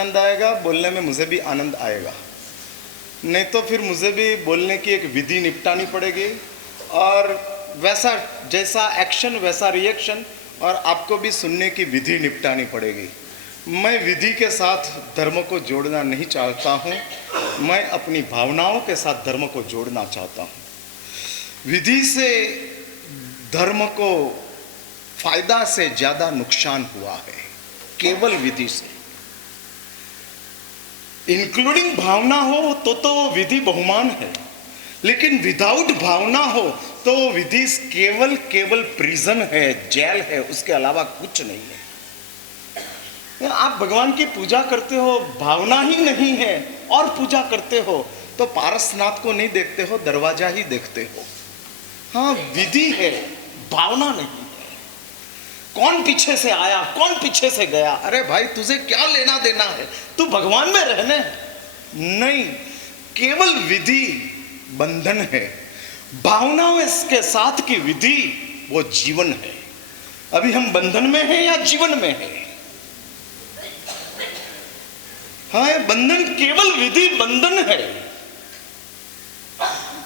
आनंद आएगा, बोलने में मुझे भी आनंद आएगा। नहीं तो फिर मुझे भी बोलने की एक विधि निपटानी पड़ेगी, और वैसा जैसा एक्शन वैसा रिएक्शन, और आपको भी सुनने की विधि निपटानी पड़ेगी। मैं विधि के साथ धर्म को जोड़ना नहीं चाहता हूँ, मैं अपनी भावनाओं के साथ धर्म को जोड़ना चाहता हूँ। विधि से धर्म को फायदा से ज़्यादा नुकसान हुआ है, केवल विधि से। इंक्लूडिंग भावना हो तो वो विधि बहुमान है, लेकिन विदाउट भावना हो तो वो विधि केवल प्रिजन है, जेल है, उसके अलावा कुछ नहीं है। आप भगवान की पूजा करते हो, भावना ही नहीं है और पूजा करते हो, तो पारसनाथ को नहीं देखते हो, दरवाजा ही देखते हो। हाँ, विधि है, भावना नहीं है। कौन पीछे से आया, कौन पीछे से गया, अरे भाई तुझे क्या लेना देना है, तू भगवान में रहने नहीं। केवल विधि बंधन है, भावनाओं के साथ की विधि वो जीवन है। अभी हम बंधन में हैं या जीवन में हैं? हाँ, बंधन, केवल विधि बंधन है,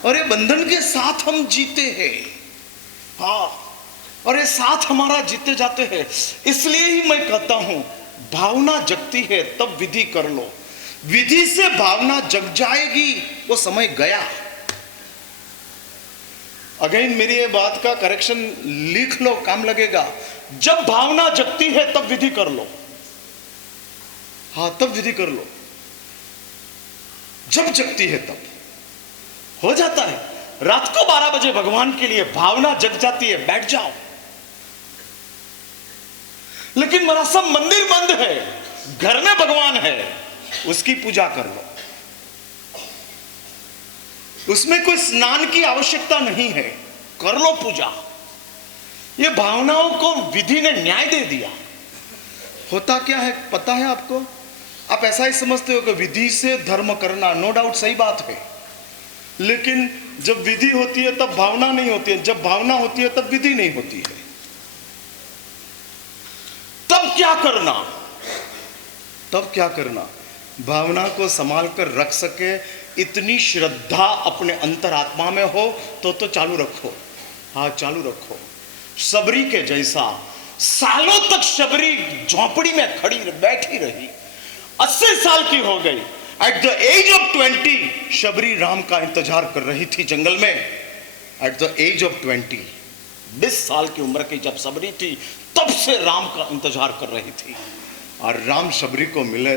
और ये बंधन के साथ हम जीते हैं। हाँ, और ये साथ हमारा जीते जाते हैं। इसलिए ही मैं कहता हूं, भावना जगती है तब विधि कर लो। विधि से भावना जग जाएगी, वो समय गया। अगेन मेरी ये बात का करेक्शन लिख लो, काम लगेगा। जब भावना जगती है तब विधि कर लो। हाँ, तब विधि कर लो। जब जगती है तब हो जाता है। रात को 12 बजे भगवान के लिए भावना जग जाती है, बैठ जाओ। लेकिन मेरा सब मंदिर बंद है, घर में भगवान है, उसकी पूजा कर लो। उसमें कोई स्नान की आवश्यकता नहीं है, कर लो पूजा। ये भावनाओं को विधि ने न्याय दे दिया। होता क्या है पता है आपको? आप ऐसा ही समझते हो कि विधि से धर्म करना, नो डाउट सही बात है, लेकिन जब विधि होती है तब भावना नहीं होती है, जब भावना होती है तब विधि नहीं होती है। तब क्या करना? तब क्या करना? भावना को संभाल कर रख सके इतनी श्रद्धा अपने अंतरात्मा में हो तो चालू रखो। हाँ, चालू रखो। शबरी के जैसा सालों तक शबरी झोंपड़ी में खड़ी बैठी रही, 80 साल की हो गई। At the age of 20 Shabari Ram का इंतजार कर रही थी जंगल में। एट द एज ऑफ 20, 20 साल की उम्र की जब शबरी थी, तब से राम का इंतजार कर रही थी, और राम शबरी को मिले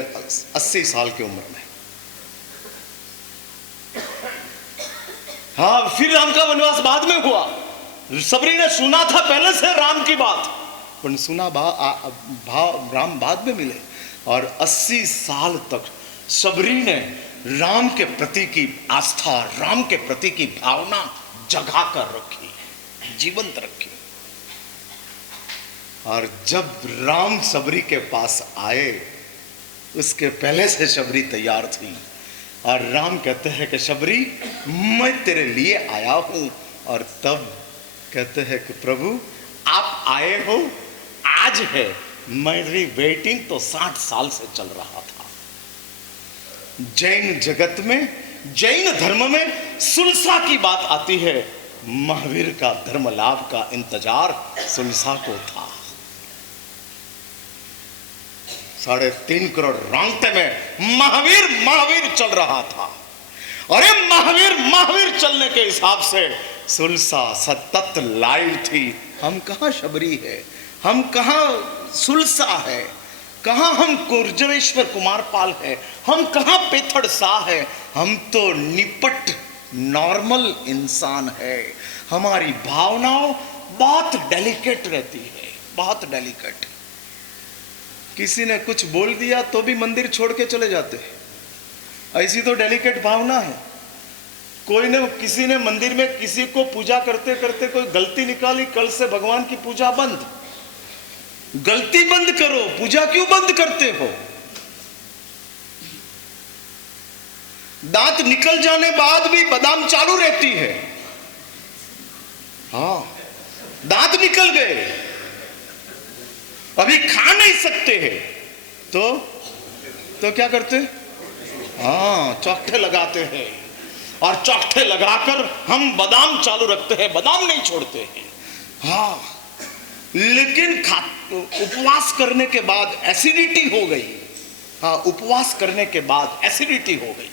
80 साल की उम्र में। हाँ, फिर राम का वनवास बाद में हुआ। शबरी ने सुना था पहले से राम की बात, पर सुना राम बाद में मिले। और 80 साल तक शबरी ने राम के प्रति की आस्था, राम के प्रति की भावना जगा कर रखी, जीवंत रखी। और जब राम शबरी के पास आए, उसके पहले से शबरी तैयार थी, और राम कहते हैं कि शबरी मैं तेरे लिए आया हूं। और तब कहते हैं कि प्रभु आप आए हो, आज है, मेरी वेटिंग तो 60 साल से चल रहा था। जैन जगत में, जैन धर्म में सुलसा की बात आती है। महावीर का धर्म लाभ का इंतजार सुलसा को था। 3.5 करोड़ रांगते में महावीर चल रहा था। अरे महावीर चलने के हिसाब से सुलसा सतत लाइव थी। हम कहां शबरी है, हम कहां सुलसा है, कहां हम गुर्जरेश्वर कुमार पाल है, हम कहां पेथड़ शाह है। हम तो निपट नॉर्मल इंसान है। हमारी भावनाओं बहुत डेलिकेट रहती है, बहुत डेलिकेट। किसी ने कुछ बोल दिया तो भी मंदिर छोड़ के चले जाते हैं, ऐसी तो डेलिकेट भावना है। किसी ने मंदिर में किसी को पूजा करते करते कोई गलती निकाली, कल से भगवान की पूजा बंद। गलती बंद करो, पूजा क्यों बंद करते हो? दांत निकल जाने बाद भी बादाम चालू रहती है। हाँ, दांत निकल गए, अभी खा नहीं सकते हैं, तो तो क्या करते? हाँ, चौकठे लगाते हैं, और चौकठे लगाकर हम बादाम चालू रखते हैं, बादाम नहीं छोड़ते हैं। हाँ, लेकिन उपवास करने के बाद एसिडिटी हो गई। हाँ, उपवास करने के बाद एसिडिटी हो गई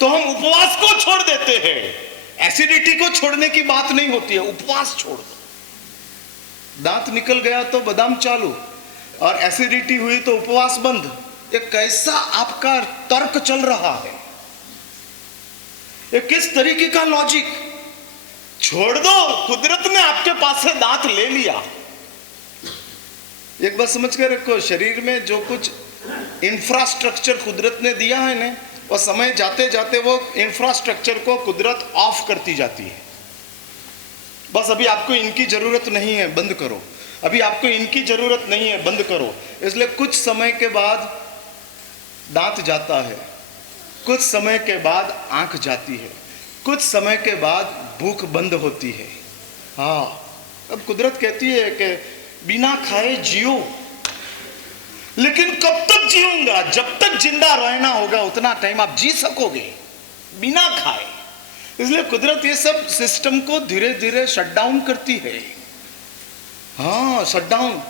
तो हम उपवास को छोड़ देते हैं। एसिडिटी को छोड़ने की बात नहीं होती है, उपवास छोड़ दो। दांत निकल गया तो बादाम चालू, और एसिडिटी हुई तो उपवास बंद। ये कैसा आपका तर्क चल रहा है? ये किस तरीके का लॉजिक? छोड़ दो, कुदरत ने आपके पास से दांत ले लिया। एक बात समझ के रखो, शरीर में जो कुछ इंफ्रास्ट्रक्चर कुदरत ने दिया है ना, वो समय जाते जाते वो इंफ्रास्ट्रक्चर को कुदरत ऑफ करती जाती है। बस अभी आपको इनकी जरूरत नहीं है, बंद करो। अभी आपको इनकी जरूरत नहीं है, बंद करो। इसलिए कुछ समय के बाद दांत जाता है, कुछ समय के बाद आंख जाती है, कुछ समय के बाद भूख बंद होती है। हाँ, अब कुदरत कहती है कि बिना खाए जियो, लेकिन कब तक जीऊंगा? जब तक जिंदा रहना होगा उतना टाइम आप जी सकोगे बिना खाए। इसलिए कुदरत ये सब सिस्टम को धीरे धीरे शट डाउन करती है। हाँ, शट डाउन,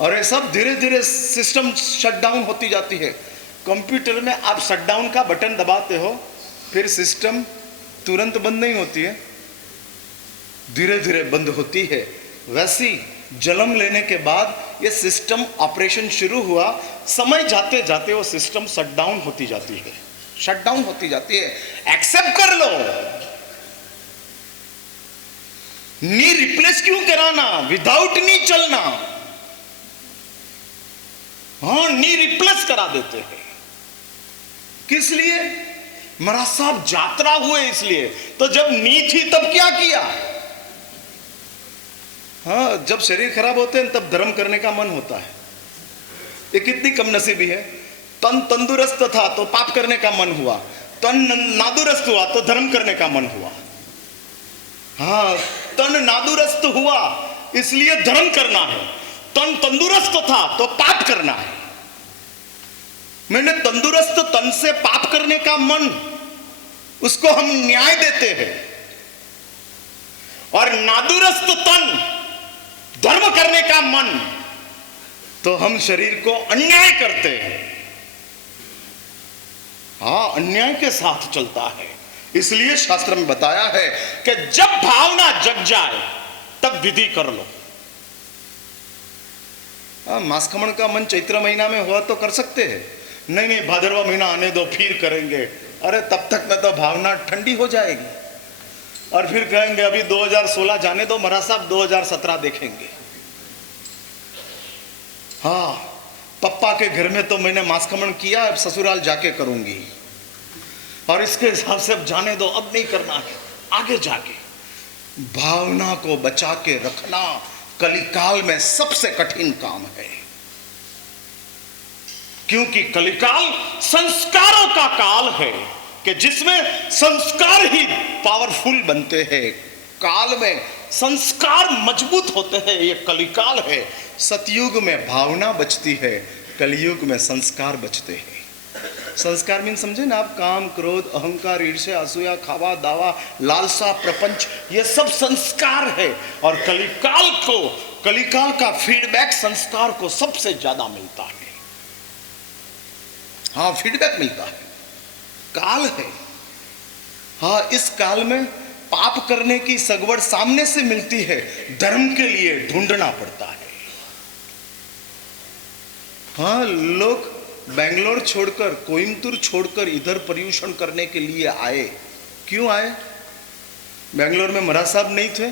और ये सब धीरे धीरे सिस्टम शट डाउन होती जाती है। कंप्यूटर में आप शट डाउन का बटन दबाते हो, फिर सिस्टम तुरंत बंद नहीं होती है, धीरे धीरे बंद होती है। वैसी जन्म लेने के बाद ये सिस्टम ऑपरेशन शुरू हुआ, समय जाते जाते वो सिस्टम शट डाउन होती जाती है, शट डाउन होती जाती है। एक्सेप्ट कर लो। नी रिप्लेस क्यों कराना? विदाउट नी चलना। हाँ, नी रिप्लेस करा देते हैं। किस लिए? महाराज साहब यात्रा हुए इसलिए। तो जब नी थी तब क्या किया? हाँ, जब शरीर खराब होते हैं तब धर्म करने का मन होता है। ये कितनी कम नसीबी है। तन तंदुरुस्त था तो पाप करने का मन हुआ, तन नादुरुस्त हुआ तो धर्म करने का मन हुआ। हाँ, तन नादुरुस्त हुआ इसलिए धर्म करना है, तन तंदुरुस्त था तो पाप करना है। मैंने तंदुरुस्त तन से पाप करने का मन, उसको हम न्याय देते हैं, और नादुरुस्त तन धर्म करने का मन तो हम शरीर को अन्याय करते हैं। हाँ, अन्याय के साथ चलता है। इसलिए शास्त्र में बताया है कि जब भावना जग जाए तब विधि कर लो। हाँ, मांस खमण का मन चैत्र महीना में हुआ तो कर सकते हैं। नहीं नहीं, भादरवा महीना आने दो फिर करेंगे। अरे तब तक में तो भावना ठंडी हो जाएगी, और फिर कहेंगे अभी 2016 जाने दो महाराज साहब, 2017 देखेंगे। हाँ, पप्पा के घर में तो मैंने मांस खमण किया, अब ससुराल जाके करूंगी, और इसके हिसाब से अब जाने दो, अब नहीं करना है आगे जाके। भावना को बचा के रखना कलिकाल में सबसे कठिन काम है, क्योंकि कलिकाल संस्कारों का काल है कि जिसमें संस्कार ही पावरफुल बनते हैं। काल में संस्कार मजबूत होते हैं, ये कलिकाल है। सतयुग में भावना बचती है, कलयुग में संस्कार बचते हैं। संस्कार मीन समझे ना आप? काम, क्रोध, अहंकार, ईर्ष्या, असूया, खावा, दावा, लालसा, प्रपंच, ये सब संस्कार है। और कलिकाल का फीडबैक संस्कार को सबसे ज्यादा मिलता है। हाँ, फीडबैक मिलता है, काल है। हाँ, इस काल में पाप करने की सगवड़ सामने से मिलती है, धर्म के लिए ढूंढना पड़ता है। हाँ, लोग बेंगलोर छोड़कर, कोयम्बतूर छोड़कर इधर पर्यूषण करने के लिए आए। क्यों आए? बेंगलोर में महाराज साहब नहीं थे?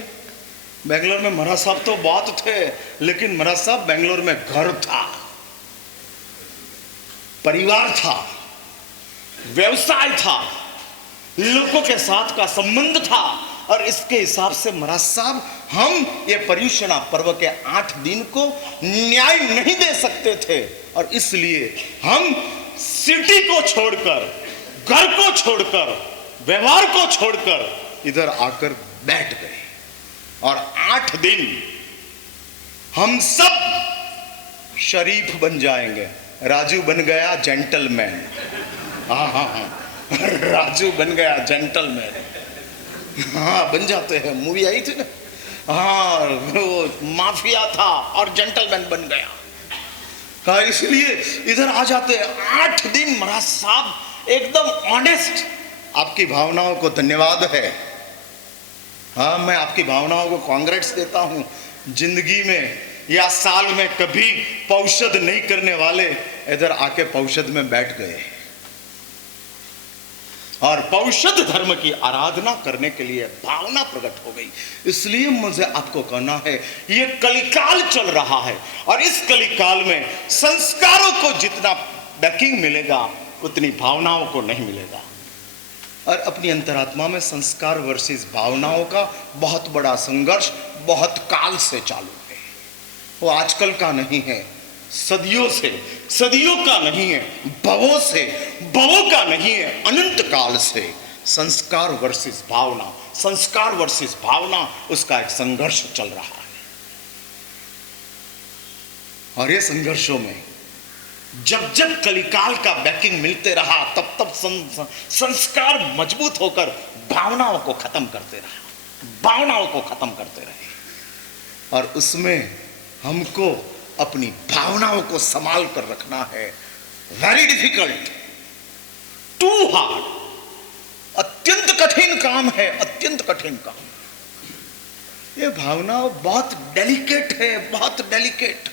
बेंगलोर में महाराज साहब तो बहुत थे, लेकिन महाराज साहब बेंगलोर में घर था, परिवार था, व्यवसाय था, लोगों के साथ का संबंध था। और इसके हिसाब से महाराज साहब हम ये पर्यूषणा पर्व के 8 दिन को न्याय नहीं दे सकते थे, और इसलिए हम सिटी को छोड़कर, घर को छोड़कर, व्यवहार को छोड़कर इधर आकर बैठ गए। और 8 दिन हम सब शरीफ बन जाएंगे। राजू बन गया जेंटलमैन। हाँ हाँ हाँ, राजू बन गया जेंटलमैन। हाँ बन जाते हैं, मूवी आई थी ना। हाँ वो माफिया था और जेंटलमैन बन गया। कहा इसलिए इधर आ जाते हैं। 8 दिन महाराज साहब एकदम ऑनेस्ट। आपकी भावनाओं को धन्यवाद है। हाँ मैं आपकी भावनाओं को कांग्रेट्स देता हूं। जिंदगी में या साल में कभी पौषध नहीं करने वाले इधर आके पौषध में बैठ गए और पौषध धर्म की आराधना करने के लिए भावना प्रकट हो गई। इसलिए मुझे आपको कहना है, ये कलिकाल चल रहा है और इस कलिकाल में संस्कारों को जितना बैकिंग मिलेगा उतनी भावनाओं को नहीं मिलेगा। और अपनी अंतरात्मा में संस्कार वर्सेस भावनाओं का बहुत बड़ा संघर्ष बहुत काल से चालू है। वो आजकल का नहीं है, सदियों से, सदियों का नहीं है, भवों से, भवों का नहीं है, अनंत काल से संस्कार वर्सेस भावना, संस्कार वर्सेस भावना, उसका एक संघर्ष चल रहा है। और ये संघर्षों में जब जब कलिकाल का बैकिंग मिलते रहा तब तब संस्कार मजबूत होकर भावनाओं को खत्म करते रहे, भावनाओं को खत्म करते रहे। और उसमें हमको अपनी भावनाओं को संभाल कर रखना है। वेरी डिफिकल्ट, टू हार्ड, अत्यंत कठिन काम है, अत्यंत कठिन काम। ये भावना बहुत डेलिकेट है, बहुत डेलिकेट।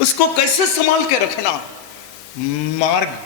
उसको कैसे संभाल के रखना, मार्ग